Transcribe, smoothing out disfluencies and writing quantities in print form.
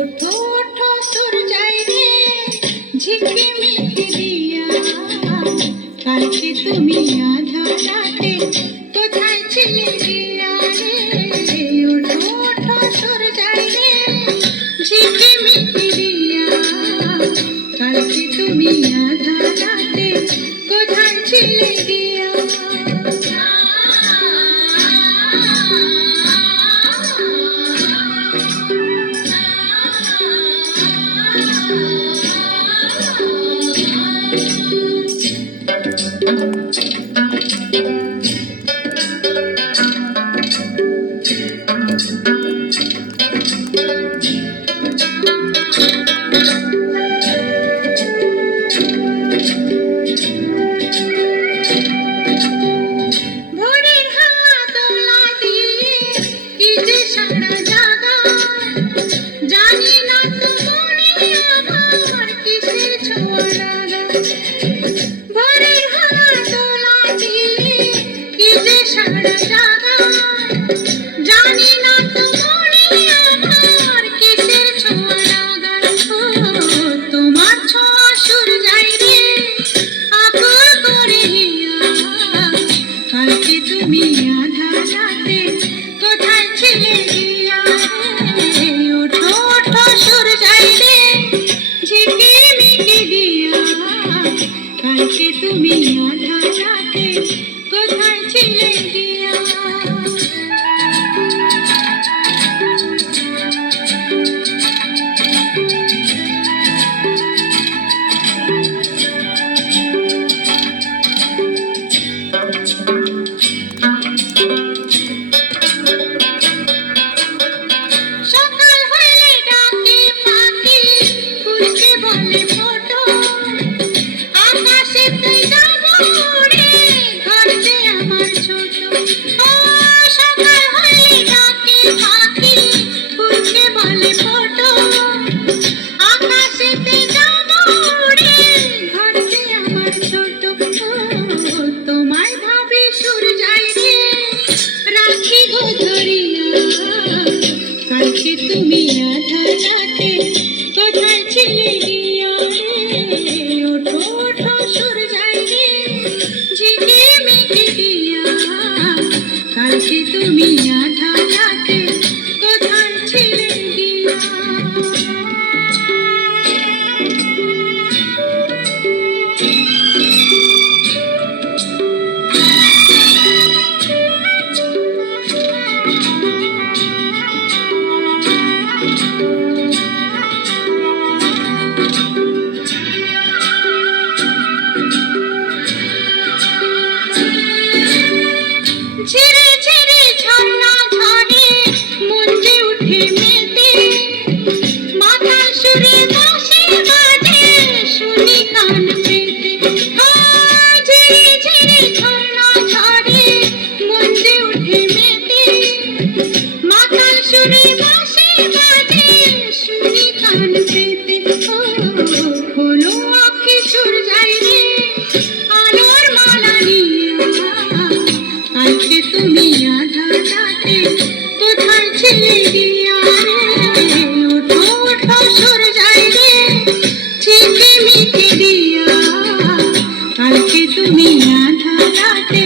ওঠো ওঠো তোর যাই রে ঝিকিমিকি দিয়া, কালকে তুমি আধা রাতে কোথায় ছিলে গিয়া রে? ওঠো ওঠো তোর যাই রে ঝিকিমিকি দিয়া, কালকে তুমি আধা রাতে কোথায় ছিলে গিয়া? ভোরের হাওয়া দোলা দিয়ে কি যে সারা জাগা, জানি না তো মনে আমার কিসের ছোঁয়া লাগা। ভোরের হাওয়া দোলা দিয়ে কি যে সারা জাগা, জানি না তো মনে আমার কিসের ছোঁয়া লাগা। তোমার ছোঁয়া সুর যাই রে আকুল করে হিয়া, কালকে তুমি আধা রাতে কোথায় ছিলে গিয়া রে? ওঠো ওঠো সুর যাই রে ঝিকিমিকি দিয়া, কালকে তুমি আধা রাতে কোথায় ছিলে গিয়া? সকাল হইলে ডাকে পাখি ফুলকে বলে ফোটো, আকাশেতে যাব উড়ে ঘর যে আমার ছোট। ও সকাল হইলে ডাকে পাখি ফুলকে বলে ফোটো, আকাশেতে যাব উড়ে ঘর যে আমার ছোট। তোমায় ভাবি সুর যাই রে রাখি গো ধরিয়া, কালকে তুমি আধা রাতে কোথায় ছিলে গিয়া রে? ওঠো ওঠো সুর যাই রে ঝিকিমিকি দিয়া, কালকে তুমি আধা রাতে কোথায় ছিলে গিয়া? ঝিরে ঝিরে ঝর্ণা ঝরে মন যে উঠে মেতে, মাথার সুরে বাঁশি বাজে শুনি কান পেতে। ঝিরে ঝিরে ঝর্ণা ঝরে মন যে উঠে মেতে, মাথার সুরে বাঁশি বাজে শুনি কান পেতে। হলো আঁখি সুর যাই রে আলোর মালা নিয়া, কালকে তুমি আধা রাতে কোথায় ছিলে গিয়া রে? ওঠো ওঠো সুর যাই রে ঝিকিমিকি দিয়া, কালকে তুমি আধা রাতে